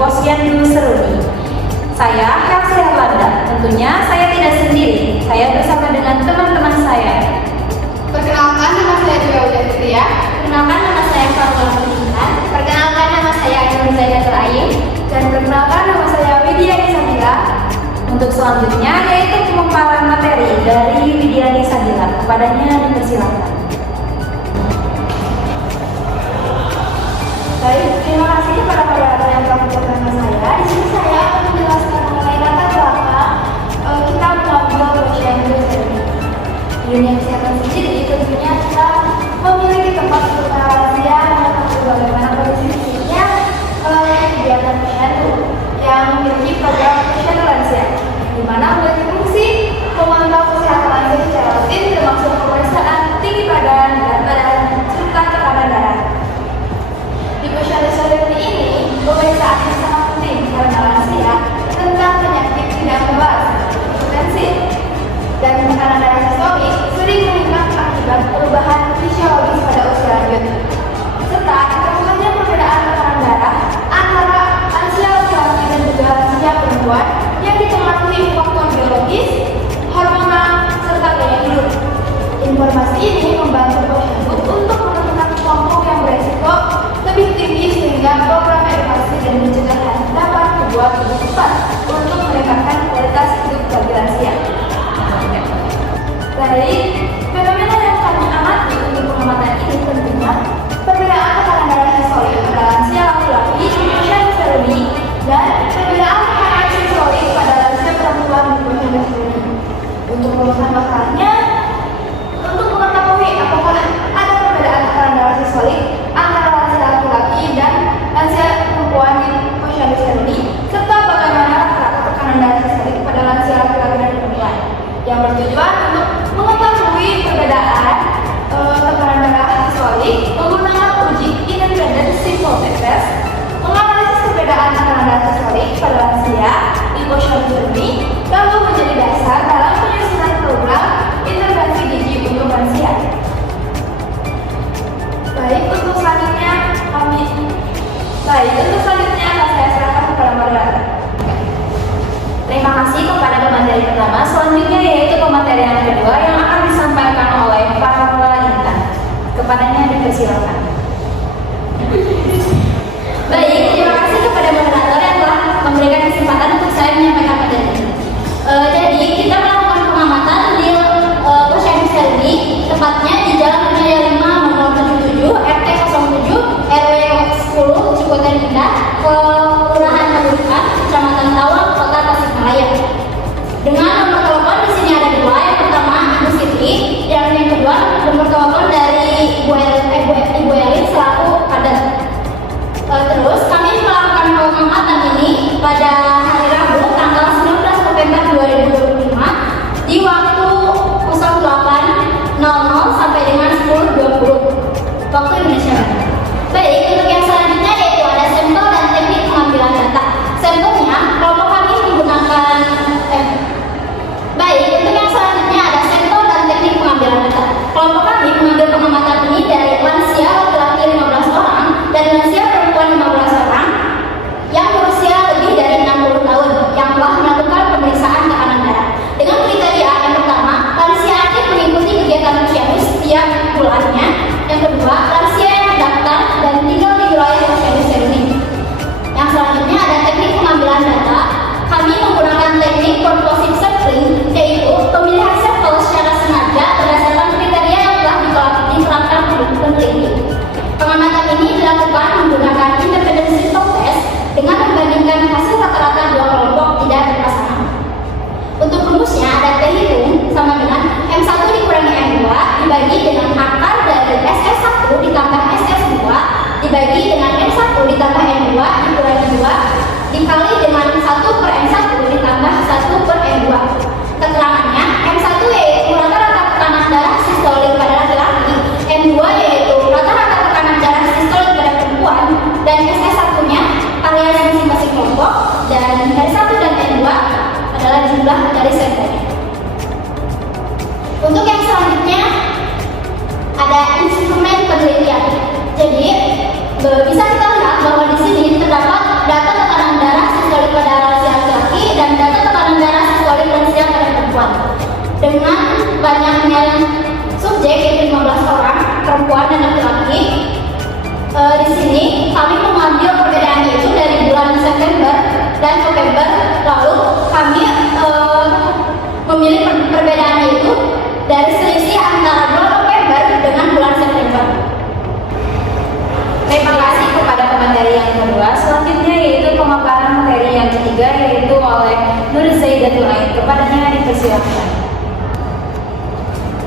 Posyandu Seruni. Saya Kelsey Herlanda. Tentunya saya tidak sendiri. Saya bersama dengan teman-teman saya. Perkenalkan, nama saya Dewa Widya Fitria. Perkenalkan, nama saya Farwa Pemerintahan. Perkenalkan, nama saya Ainur Zainatul Ain. Dan perkenalkan, nama saya Widya Nisabila. Untuk selanjutnya yaitu pemaparan materi dari Widya Nisabila. Kepadanya dipersilakan. Baik, terima kasih kepada moderator yang telah menjadikan saya. Di sini saya akan menjelaskan mengenai latar belakang kita mengambil posyandu Seruni. Di dunia kesehatan sendiri, tentunya kita memiliki tempat untuk para lansia mengetahui bagaimana kondisi fisiknya melalui kegiatan posyandu yang memiliki program posyandu lansia, di mana memiliki fungsi memantau kesehatan lansia secara rutin termasuk pemeriksaan tinggi badan, berat badan, serta tekanan darah. Di posyandu Seruni ini, pemeriksaan yang sangat penting karena lansia tentang penyakit tidak menular, hipertensi, dan tekanan darah sistolik sering meningkat akibat perubahan fisiologis pada usia lanjut. Serta ditemukannya perbedaan tekanan darah antara lansia laki-laki dan juga lansia perempuan yang dipengaruhi faktor biologis, hormonal, serta gaya hidup. Informasi ini membantu posyandu untuk menentukan kelompok yang beresiko lebih tinggi sehingga program edukasi dan pencegahan dapat dibuat lebih cepat untuk meningkatkan kualitas hidup bagi lansia. Baik, fenomena yang kami amati untuk pengamatan ini tentunya perbedaan tekanan darah sistolik pada lansia laki-laki di posyandu Seruni dan perbedaan tekanan sistolik pada lansia perempuan di posyandu Seruni. Untuk rumusan masalahnya, untuk mengetahui apakah ada perbedaan tekanan darah sistolik antara lansia laki-laki dan lansia perempuan di posyandu Seruni, serta bagaimana rata-rata tekanan darah sistolik pada lansia laki-laki dan perempuan, yang bertujuan untuk mengetahui perbedaan tekanan darah sistolik menggunakan uji independen simple test, menganalisis perbedaan tekanan darah sistolik pada lansia di posyandu Seruni, lalu menjadi dasar dalam penyusunan program intervensi gizi untuk lansia. Baik, untuk selanjutnya saya serahkan kepada moderator. Terima kasih kepada pemateri pertama. Selanjutnya yaitu pemateri yang kedua yang akan disampaikan oleh Farwa Intan. Kepadanya dipersilakan. Baik, terima kasih kepada moderator yang telah memberikan kesempatan untuk saya menyampaikan materi ini. Jadi, kita melakukan pengamatan di posyandu Seruni, tepatnya di Jalan Raya 5 nomor 77, RT 07, RW 10, Cikoten Indah, Kelurahan Padukan, Kecamatan Tawang, Kota Tasikmalaya. Dengan nomor telepon di sini ada dua. Yang pertama Ibu Siti, dan yang kedua nomor telepon dari Ibu Elin selaku kader. Terus kami melakukan pengamatan ini pada hari Rabu tanggal 19 November 2025 di waktu 08.00 sampai dengan 10.20 waktu Indonesia Barat. Baik, untuk yang selanjutnya yaitu ada sampel dan teknik pengambilan data. Sampelnya kelompok kami menggunakan Baik, untuk yang selanjutnya ada sampel dan teknik pengambilan data. Kelompok kami mengambil pengamatan ini dari penyesuaian November, lalu kami memilih perbedaannya itu dari selisih antara bulan November dengan bulan September. Terima kasih kepada pemateri yang kedua. Selanjutnya yaitu pemaparan materi yang ketiga yaitu oleh Nur Zaidatul Ain. Kepadanya dipersilakan.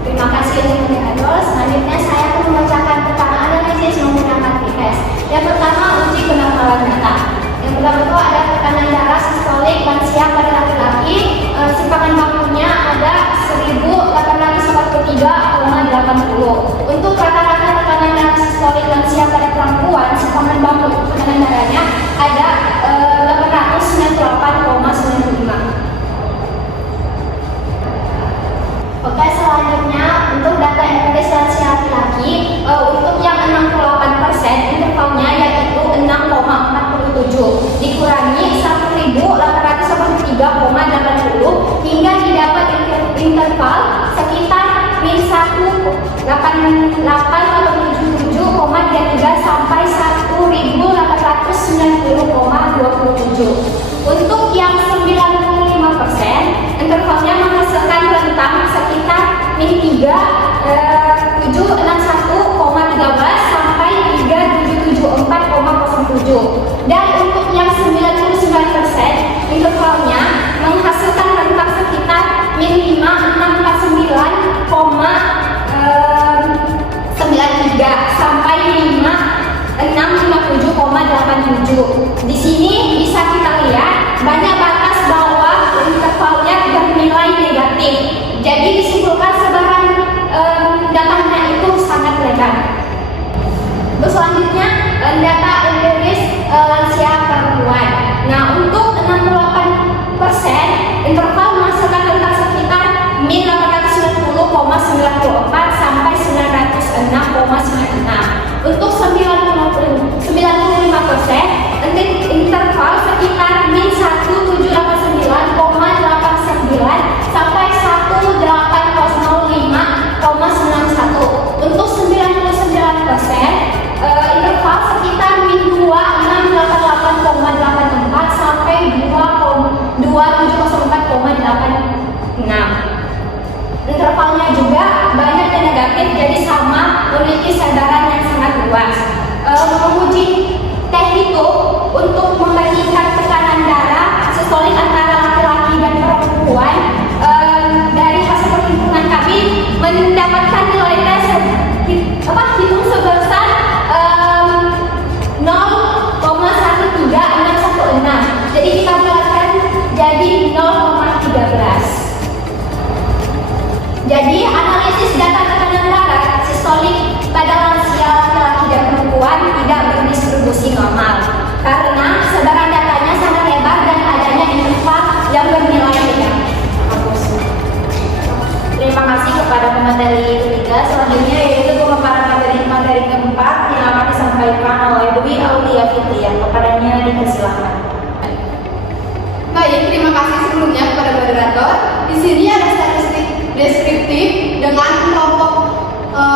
Terima kasih untuk moderator. Selanjutnya saya akan membacakan pertanyaan analisis menggunakan PIPES. Yang pertama, uji kenormalan data. Yang pertama itu ada tekanan darah sistolik lansia pada laki-laki. Simpangan bakunya ada 1843,80. Untuk rata-rata tekanan darah sistolik lansia pada perempuan, simpangan baku tekanan darahnya ada 898,95. Oke, selanjutnya untuk data empiris lansia laki-laki, untuk yang 68% intervalnya yaitu 6,47 dikurangi 1.883,80 hingga didapat interval sekitar min 1.8877,33 sampai 1.890,27. Untuk yang 95% intervalnya menghasilkan rentang sekitar min 3761,13 sampai 3774,07. Dan untuk yang 99% intervalnya menghasilkan rentang sekitar min 5659,93 sampai 5657,87. Di sini bisa kita lihat banyak batas bawah intervalnya bernilai negatif. Jadi disimpulkan sebaran datanya itu sangat lebar. Selanjutnya data empiris lansia perempuan. Nah, untuk 68% interval menghasilkan rentang sekitar min 890,94 sampai 906,96. Untuk 95% interval sekitar min 1789,89 sampai 1805,91. Untuk 99% interval sekitar min 2688,84 sampai 2704,86. Intervalnya juga banyak yang negatif, jadi sama memiliki sebaran yang sangat luas. Menguji teknik untuk membandingkan tekanan darah sistolik antara laki-laki dan perempuan, dari hasil perhimpunan kami mendapatkan nilai tes hitung sebesar 0,13616. Jadi kita bulatkan jadi 0,13. Jadi analisis data tekanan darah sistolik pada lansia laki-laki dan perempuan tidak berdistribusi normal karena sebaran datanya sangat lebar dan adanya interval yang bernilai negatif. Terima kasih kepada pemateri ketiga. Selanjutnya yaitu pemaparan materi keempat yang akan disampaikan oleh Dwi Aulia Fitrian. Kepadanya dipersilakan. Baik, terima kasih sebelumnya kepada moderator. Di sini ada statistik deskriptif dengan kelompok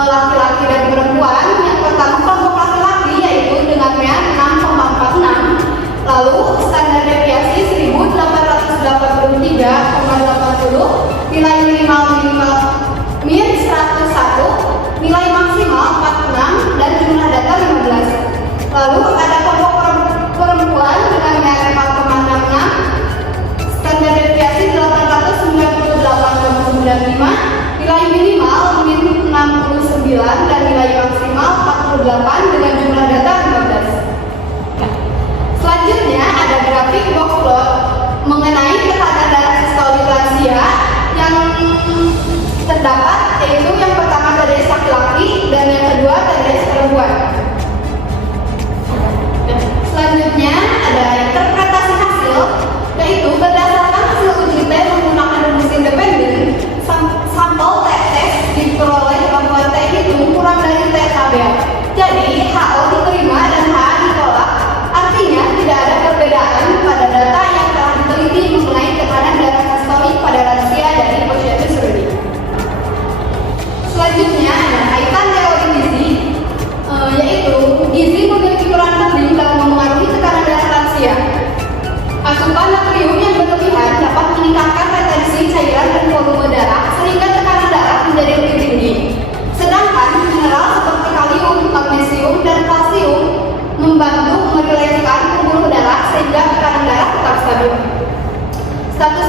laki-laki dan perempuan. Yang pertama kelompok laki-laki yaitu dengannya 6,46. Lalu standar deviasi 1883,80, nilai minimal min 101, nilai maksimal 46 dan jumlah data 15. Lalu ada kelompok perempuan dengannya 4,66, standar deviasi 898,95, nilai minimal min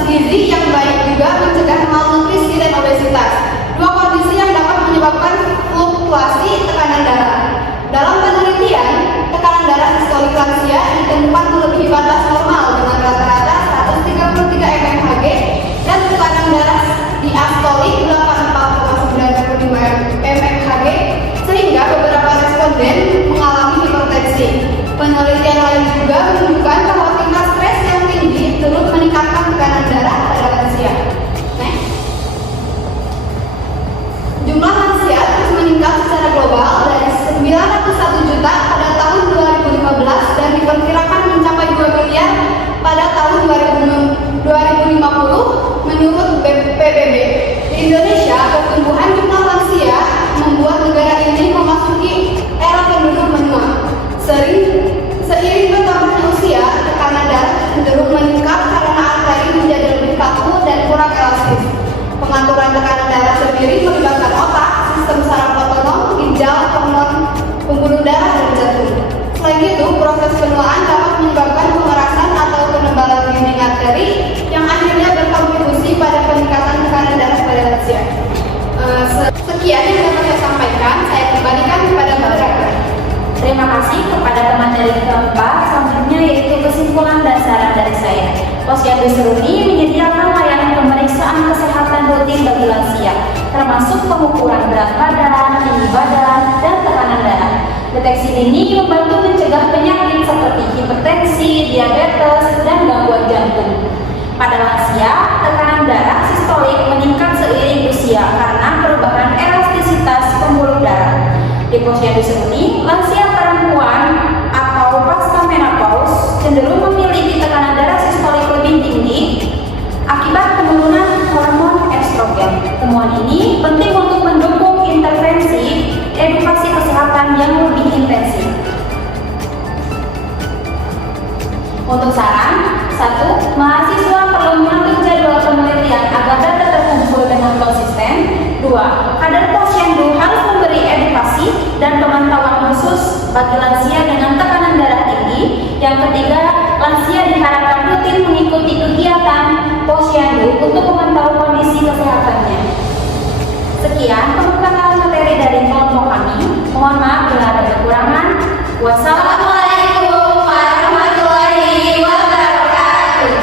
gizi yang baik juga mencegah malnutrisi dan obesitas, dua kondisi yang dapat menyebabkan fluktuasi tekanan darah. Dalam penelitian, tekanan darah sistolik lansia ditemukan melebihi batas normal dengan rata-rata 133 mmHg dan tekanan darah diastolik 84,95 mmHg, sehingga beberapa responden mengalami hipertensi. Penelitian lain juga menunjukkan bahwa tingkat stres yang tinggi turut meningkatkan tekanan darah pada lansia. Next. Jumlah lansia terus meningkat secara global dari 901 juta pada tahun 2015 dan diperkirakan mencapai 2 miliar pada tahun 2050 menurut PBB. Di Indonesia, pertumbuhan jumlah lansia membuat negara ini memasuki era penduduk menua. Seiring bertambahnya usia, tekanan darah cenderung meningkat karena arteri menjadi lebih kaku dan kurang elastis. Pengaturan tekanan darah sendiri melibatkan otak, sistem saraf otonom, ginjal, hormon pembuluh darah, dan jantung. Selain itu, proses penuaan dapat menyebabkan pemerasan atau penebalan dinding arteri yang akhirnya berkontribusi pada peningkatan tekanan darah pada lansia. Sekian yang dapat saya sampaikan. Saya kembalikan kepada moderator. Terima kasih kepada pemateri keempat. Selanjutnya yaitu kesimpulan dan saran dari saya. Posyandu Seruni menyediakan layanan pemeriksaan kesehatan rutin bagi lansia, termasuk pengukuran berat badan, tinggi badan, dan tekanan darah. Deteksi dini membantu mencegah penyakit seperti hipertensi, diabetes, dan gangguan jantung. Pada lansia, tekanan darah sistolik meningkat seiring usia karena perubahan elastisitas pembuluh darah. Di Posyandu Seruni, lansia perempuan atau pasca menopause cenderung memiliki tekanan darah sistolik lebih tinggi akibat penurunan hormon estrogen. Temuan ini penting untuk mendukung intervensi edukasi kesehatan yang lebih intensif. Untuk saran, 1. Mahasiswa perlu mengatur jadwal penelitian agar data terkumpul dengan konsisten. 2. Kader posyandu harus memberi edukasi dan pemantauan khusus bagi lansia dengan tekanan darah tinggi. Yang ketiga, lansia diharapkan rutin mengikuti kegiatan posyandu untuk memantau kondisi kesehatannya. Sekian pembekalan materi dari kelompok kami. Mohon maaf bila ada kekurangan. Wassalamualaikum warahmatullahi wabarakatuh.